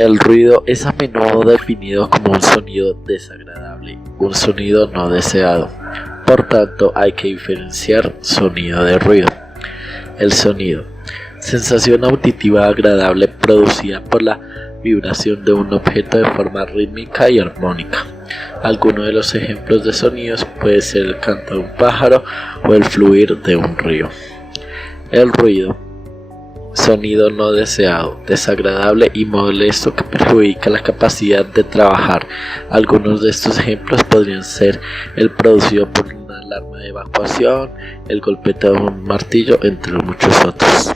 El ruido es a menudo definido como un sonido desagradable, un sonido no deseado. Por tanto, hay que diferenciar sonido de ruido. El sonido: sensación auditiva agradable producida por la vibración de un objeto de forma rítmica y armónica. Algunos de los ejemplos de sonidos puede ser el canto de un pájaro o el fluir de un río. El ruido: sonido no deseado, desagradable y molesto que perjudica la capacidad de trabajar. Algunos de estos ejemplos podrían ser el producido por una alarma de evacuación, el golpeteo de un martillo, entre muchos otros.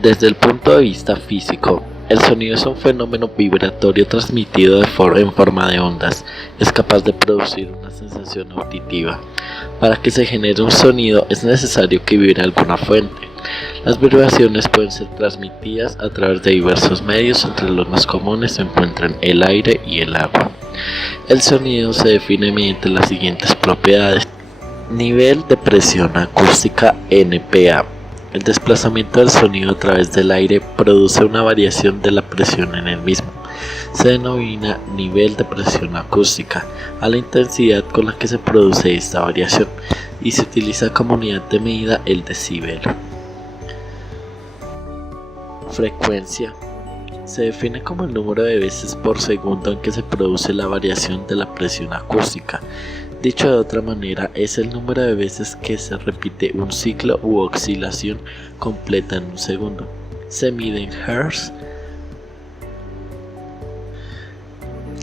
Desde el punto de vista físico, el sonido es un fenómeno vibratorio transmitido en forma de ondas. Es capaz de producir una sensación auditiva. Para que se genere un sonido es necesario que vibre alguna fuente. Las vibraciones pueden ser transmitidas a través de diversos medios, entre los más comunes se encuentran el aire y el agua. El sonido se define mediante las siguientes propiedades. Nivel de presión acústica NPA. El desplazamiento del sonido a través del aire produce una variación de la presión en el mismo. Se denomina nivel de presión acústica a la intensidad con la que se produce esta variación y se utiliza como unidad de medida el decibelio. Frecuencia: se define como el número de veces por segundo en que se produce la variación de la presión acústica. Dicho de otra manera, es el número de veces que se repite un ciclo u oscilación completa en un segundo. Se mide en hertz.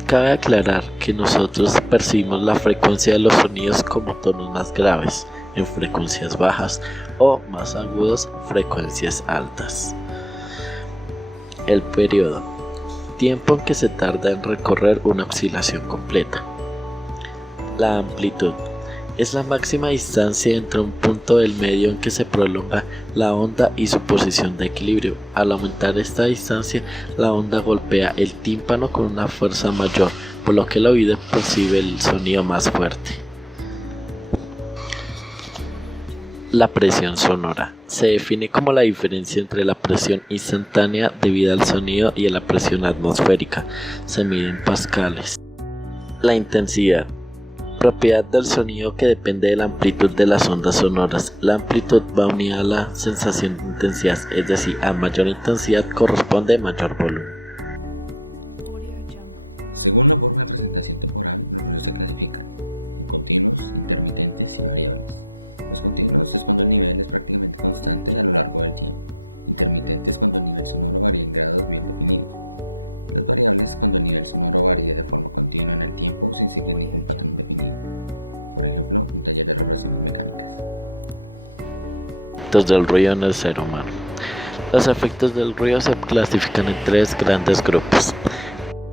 Cabe aclarar que nosotros percibimos la frecuencia de los sonidos como tonos más graves, en frecuencias bajas, o más agudos, frecuencias altas. El periodo: tiempo en que se tarda en recorrer una oscilación completa. La amplitud: es la máxima distancia entre un punto del medio en que se prolonga la onda y su posición de equilibrio. Al aumentar esta distancia, la onda golpea el tímpano con una fuerza mayor, por lo que el oído percibe el sonido más fuerte. La presión sonora: se define como la diferencia entre la presión instantánea debida al sonido y a la presión atmosférica. Se mide en pascales. La intensidad: propiedad del sonido que depende de la amplitud de las ondas sonoras. La amplitud va unida a la sensación de intensidad, es decir, a mayor intensidad corresponde mayor volumen. Según la forma de presentación temporal, los ruidos se clasifican en continuos, intermitentes y variables. Los continuos es cuando el nivel es prácticamente constante a lo largo del tiempo. Intermitentes cuando el nivel sonoro varía en grados bien definidos. Los variables cuando el nivel sonoro varía de forma continua en el tiempo sin seguir ningún patrón definido. Por ejemplo, un taller de reparaciones mecánicas. Efectos del ruido en el ser humano. Los efectos del ruido se clasifican en tres grandes grupos.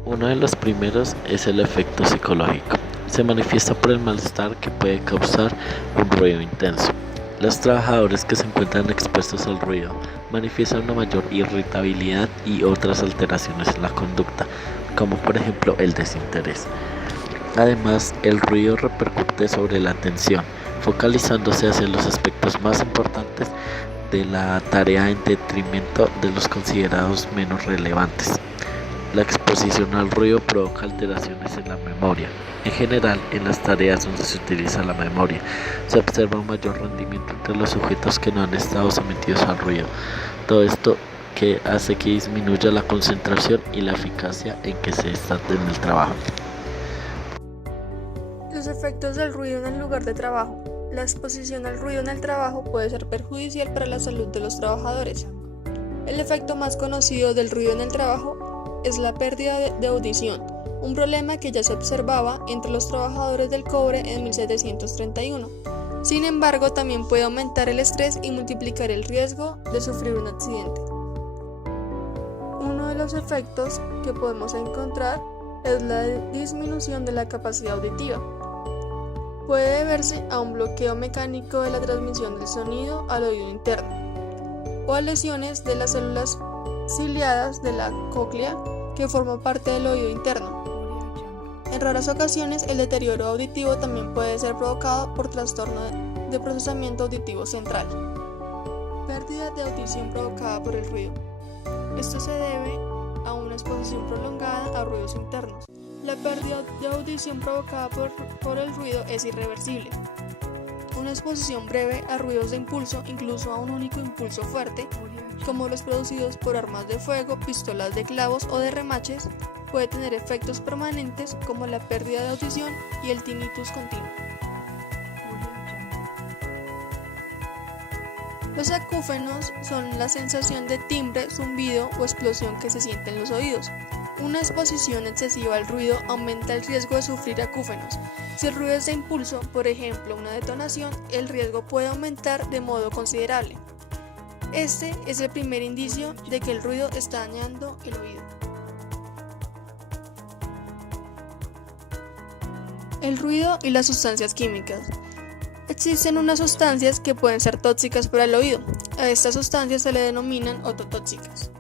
Uno de los primeros es el efecto psicológico. Se manifiesta por el malestar que puede causar un ruido intenso. Los trabajadores que se encuentran expuestos al ruido manifiestan una mayor irritabilidad y otras alteraciones en la conducta, como por ejemplo el desinterés. Además, el ruido repercute sobre la atención, focalizándose hacia los aspectos más importantes de la tarea en detrimento de los considerados menos relevantes. La exposición al ruido provoca alteraciones en la memoria. En general, en las tareas donde se utiliza la memoria, se observa un mayor rendimiento entre los sujetos que no han estado sometidos al ruido. Todo esto que hace que disminuya la concentración y la eficacia en que se está en el trabajo. Los efectos del ruido en el lugar de trabajo. La exposición al ruido en el trabajo puede ser perjudicial para la salud de los trabajadores. El efecto más conocido del ruido en el trabajo es la pérdida de audición, un problema que ya se observaba entre los trabajadores del cobre en 1731. Sin embargo, también puede aumentar el estrés y multiplicar el riesgo de sufrir un accidente. Uno de los efectos que podemos encontrar es la disminución de la capacidad auditiva. Puede deberse a un bloqueo mecánico de la transmisión del sonido al oído interno o a lesiones de las células ciliadas de la cóclea que forma parte del oído interno. En raras ocasiones, el deterioro auditivo también puede ser provocado por trastorno de procesamiento auditivo central. Pérdida de audición provocada por el ruido. Esto se debe a una exposición prolongada a ruidos internos. La pérdida de audición provocada por el ruido es irreversible. Una exposición breve a ruidos de impulso, incluso a un único impulso fuerte, como los producidos por armas de fuego, pistolas de clavos o de remaches, puede tener efectos permanentes como la pérdida de audición y el tinnitus continuo. Los acúfenos son la sensación de timbre, zumbido o explosión que se siente en los oídos. Una exposición excesiva al ruido aumenta el riesgo de sufrir acúfenos. Si el ruido es de impulso, por ejemplo una detonación, el riesgo puede aumentar de modo considerable. Este es el primer indicio de que el ruido está dañando el oído. El ruido y las sustancias químicas. Existen unas sustancias que pueden ser tóxicas para el oído. A estas sustancias se le denominan ototóxicas.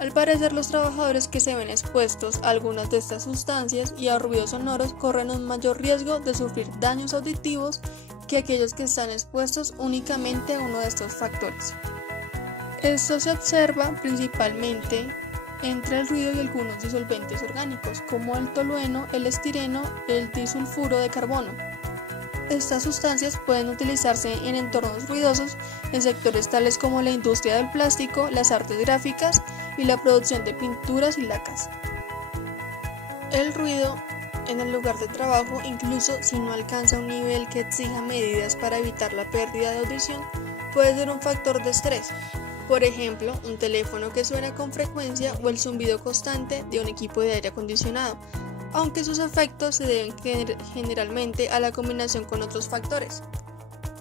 Al parecer, los trabajadores que se ven expuestos a algunas de estas sustancias y a ruidos sonoros corren un mayor riesgo de sufrir daños auditivos que aquellos que están expuestos únicamente a uno de estos factores. Esto se observa principalmente entre el ruido y algunos disolventes orgánicos, como el tolueno, el estireno, el disulfuro de carbono. Estas sustancias pueden utilizarse en entornos ruidosos en sectores tales como la industria del plástico, las artes gráficas y la producción de pinturas y lacas. El ruido en el lugar de trabajo, incluso si no alcanza un nivel que exija medidas para evitar la pérdida de audición, puede ser un factor de estrés. Por ejemplo, un teléfono que suena con frecuencia o el zumbido constante de un equipo de aire acondicionado, aunque sus efectos se deben generalmente a la combinación con otros factores,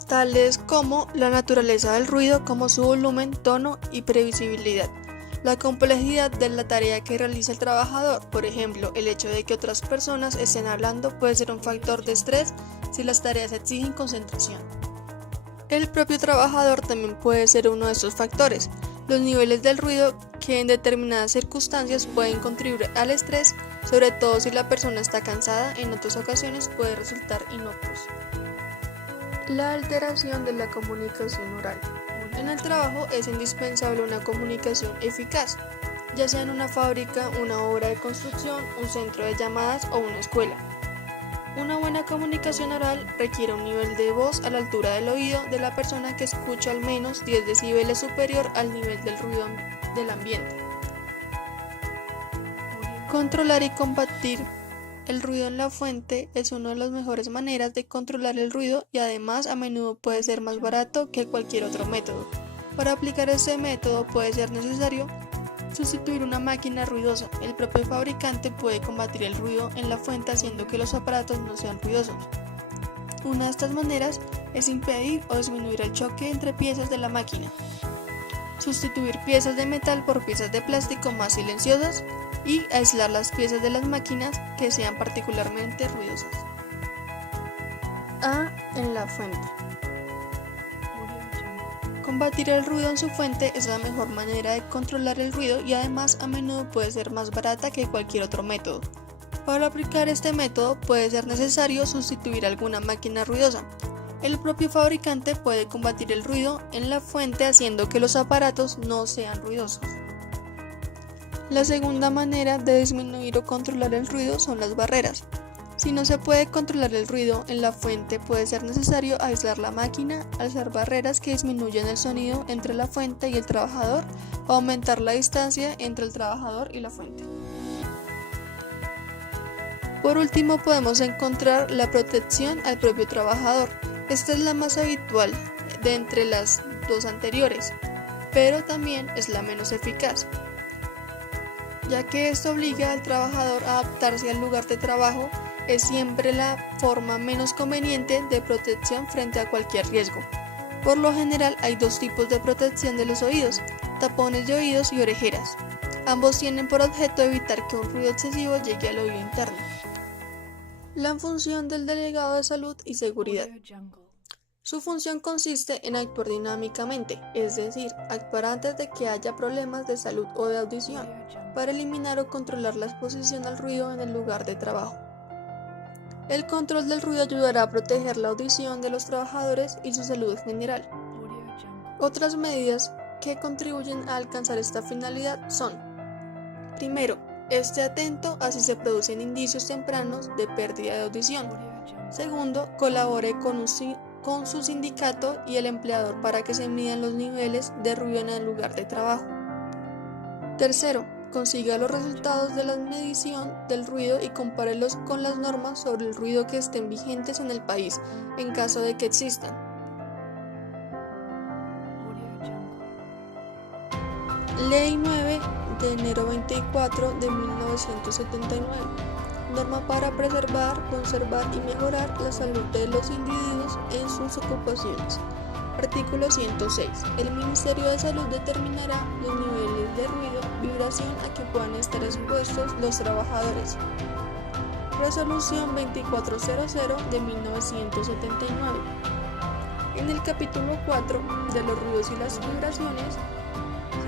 tales como la naturaleza del ruido, como su volumen, tono y previsibilidad, la complejidad de la tarea que realiza el trabajador. Por ejemplo, el hecho de que otras personas estén hablando puede ser un factor de estrés si las tareas exigen concentración. El propio trabajador también puede ser uno de estos factores. Los niveles del ruido que en determinadas circunstancias pueden contribuir al estrés, sobre todo si la persona está cansada, en otras ocasiones puede resultar inocuos. La alteración de la comunicación oral. En el trabajo es indispensable una comunicación eficaz, ya sea en una fábrica, una obra de construcción, un centro de llamadas o una escuela. Una buena comunicación oral requiere un nivel de voz a la altura del oído de la persona que escucha al menos 10 decibeles superior al nivel del ruido del ambiente. Controlar y combatir el ruido en la fuente es una de las mejores maneras de controlar el ruido y además a menudo puede ser más barato que cualquier otro método. Para aplicar este método puede ser necesario sustituir una máquina ruidosa. El propio fabricante puede combatir el ruido en la fuente haciendo que los aparatos no sean ruidosos. Una de estas maneras es impedir o disminuir el choque entre piezas de la máquina. Sustituir piezas de metal por piezas de plástico más silenciosas y aislar las piezas de las máquinas que sean particularmente ruidosas. En la fuente. Combatir el ruido en su fuente es la mejor manera de controlar el ruido y además a menudo puede ser más barata que cualquier otro método. Para aplicar este método puede ser necesario sustituir alguna máquina ruidosa. El propio fabricante puede combatir el ruido en la fuente haciendo que los aparatos no sean ruidosos. La segunda manera de disminuir o controlar el ruido son las barreras. Si no se puede controlar el ruido en la fuente, puede ser necesario aislar la máquina, alzar barreras que disminuyan el sonido entre la fuente y el trabajador o aumentar la distancia entre el trabajador y la fuente. Por último, podemos encontrar la protección al propio trabajador. Esta es la más habitual de entre las dos anteriores, pero también es la menos eficaz, ya que esto obliga al trabajador a adaptarse al lugar de trabajo. Es siempre la forma menos conveniente de protección frente a cualquier riesgo. Por lo general hay dos tipos de protección de los oídos, tapones de oídos y orejeras. Ambos tienen por objeto evitar que un ruido excesivo llegue al oído interno. La función del delegado de salud y seguridad. Su función consiste en actuar dinámicamente, es decir, actuar antes de que haya problemas de salud o de audición, para eliminar o controlar la exposición al ruido en el lugar de trabajo. El control del ruido ayudará a proteger la audición de los trabajadores y su salud en general. Otras medidas que contribuyen a alcanzar esta finalidad son Primero, esté atento a si se producen indicios tempranos de pérdida de audición. Segundo, colabore con su sindicato y el empleador para que se midan los niveles de ruido en el lugar de trabajo. Tercero, consiga los resultados de la medición del ruido y compárelos con las normas sobre el ruido que estén vigentes en el país, en caso de que existan. Ley 9 de enero 24 de 1979. Norma para preservar, conservar y mejorar la salud de los individuos en sus ocupaciones. Artículo 106. El Ministerio de Salud determinará los niveles de ruido, vibración a que puedan estar expuestos los trabajadores. Resolución 2400 de 1979. En el capítulo 4 de los ruidos y las vibraciones,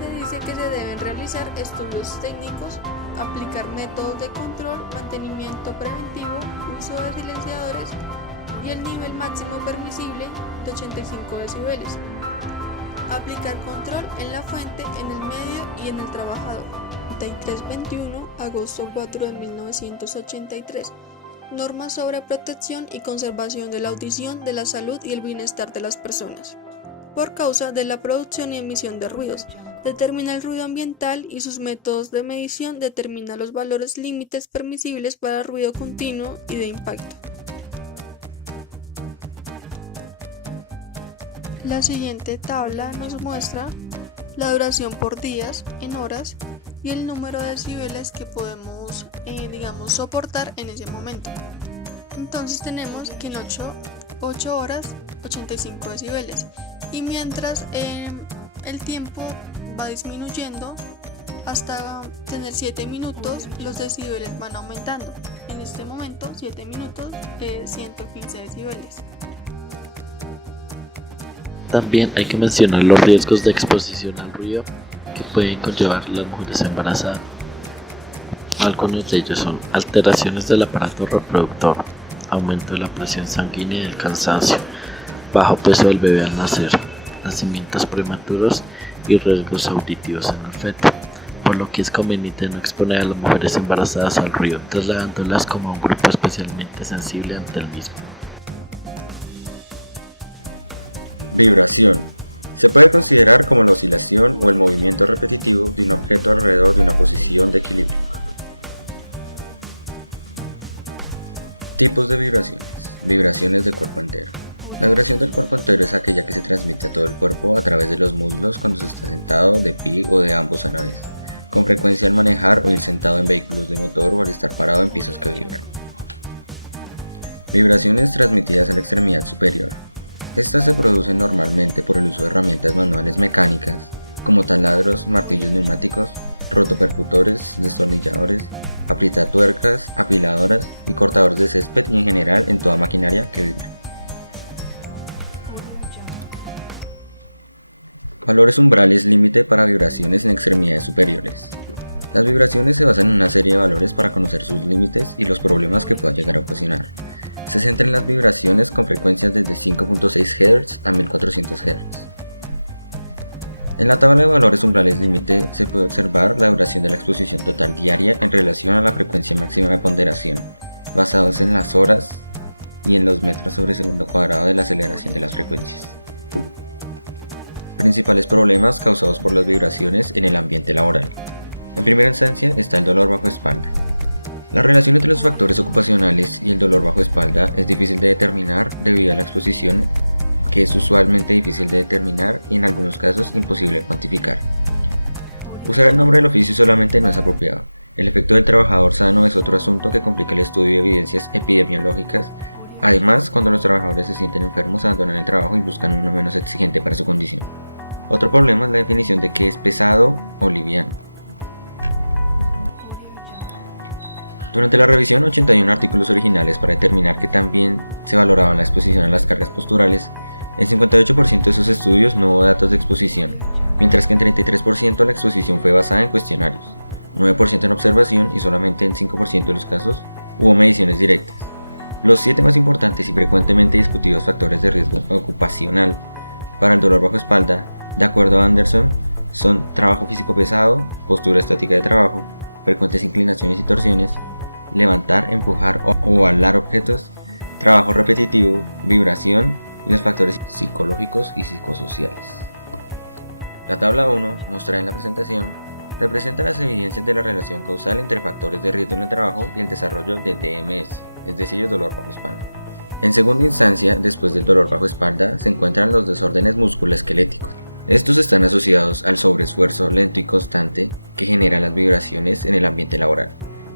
se dice que se deben realizar estudios técnicos, aplicar métodos de control, mantenimiento preventivo, uso de silenciadores y el nivel máximo permisible de 85 decibeles. Aplicar control en la fuente, en el medio y en el trabajador. 3321, agosto 4 de 1983. Normas sobre protección y conservación de la audición, de la salud y el bienestar de las personas. Por causa de la producción y emisión de ruidos, determina el ruido ambiental y sus métodos de medición, determina los valores límites permisibles para ruido continuo y de impacto. La siguiente tabla nos muestra la duración por días, en horas, y el número de decibeles que podemos, soportar en ese momento. Entonces tenemos que en 8 horas 85 decibeles, y mientras el tiempo va disminuyendo hasta tener 7 minutos, los decibeles van aumentando. En este momento, 7 minutos, 115 decibeles. También hay que mencionar los riesgos de exposición al ruido que pueden conllevar las mujeres embarazadas. Algunos de ellos son alteraciones del aparato reproductor, aumento de la presión sanguínea y el cansancio, bajo peso del bebé al nacer, nacimientos prematuros y riesgos auditivos en el feto, por lo que es conveniente no exponer a las mujeres embarazadas al ruido, trasladándolas como un grupo especialmente sensible ante el mismo. Vibración. Se puede considerar como la oscilación o el movimiento repetitivo de un objeto alrededor de una posición de equilibrio. Tipos de vibraciones. Vibraciones del cuerpo entero. La vibración del cuerpo entero es aquella que se transmite a todo el cuerpo a través de los muslos cuando se está sentado, de pie o de ambos a la vez, con frecuencia al manejar o ir sentado en vehículos de motor o al estar parado en pisos que vibran. Vibraciones transmitidas a la extremidad superior. Estas se producen normalmente por el uso de herramientas manuales mecánicas, como taladros, martillos neumáticos, rotopercutores, destornilladores, aprietuercas, afiladoras y cortadores de césped y en general en toda maquinaria que vibre. Valores umbrales límite para vibraciones en extremidades superiores. Las vibraciones se basan en una serie de valores para conocer sus límites y los problemas que pueda llegar a ocasionar. Se centra en las vibraciones con frecuencias desde 5.6 Hz a 1400 Hz. En la tabla de valores umbrales límite se puede observar la duración de la exposición total diaria en relación a la frecuencia máxima de ponderación, basados en las horas y en los metros sobre segundo cuadrado de la aceleración de las frecuencias. Principales problemas causados por las vibraciones en el ambiente laboral. En primera instancia está el dolor bajo espalda. La relación entre los factores ocupacionales y el dolor bajo espalda es difícil de determinar debido a la exposición, que es usualmente difícil de determinar y en algunos casos imposible de cuantificar. Usar el nombre del oficio solamente no es apropiado. El efecto del trabajador sano es otro asunto que complica el estudio de evidencias epidemiológicas. Además, cuando los trabajadores se sienten enfermos, abandonan el trabajo y buscan uno menos exigente para su condición. Otro problema es la definición de qué es pesado o liviano. Durante la revisión, 81 artículos originales para determinar que también se valoraban la exposición a las cargas posturales. En 58% de esos estudios no hubo datos de exposición, mientras que en 33% la exposición fue basada en cuestionarios, 9% en observación y solamente en 5% de los casos hubo mediciones directas. Los 7 más importantes y frecuentemente discutidos factores de riesgo ocupacional para el dolor bajo espalda, de acuerdo a Anderson, son trabajo físico pesado, postura estática de trabajo, frecuentes inclinaciones y torsiones, levantar, empujar o ovalar objetos, trabajo repetitivo, vibración y los factores psicológicos y psicosociales. La tabla 1, mostrada en la presentación, representa las evidencias de la relación causal entre factores de riesgo en el trabajo y el desarrollo de DMS, es decir, dolor bajo espalda. En segunda instancia, después del dolor bajo espalda, se encuentran los desórdenes musculoesqueléticos. Estos están asociados al sobreesfuerzo lento y constante que genera las vibraciones en el ambiente laboral.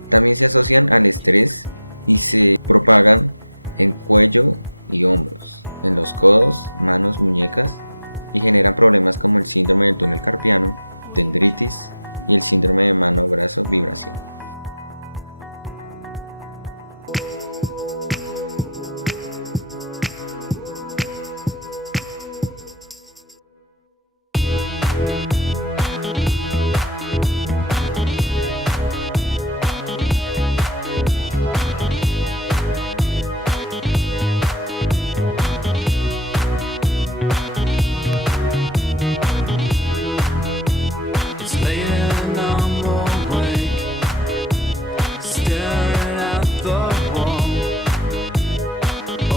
También se asocian al estrés y se propagan en cuello y hombros, en los codos, manos, muñecas y generan problemas como el síndrome del túnel carpiano, dendritis y el síndrome de mano-brazo vibración.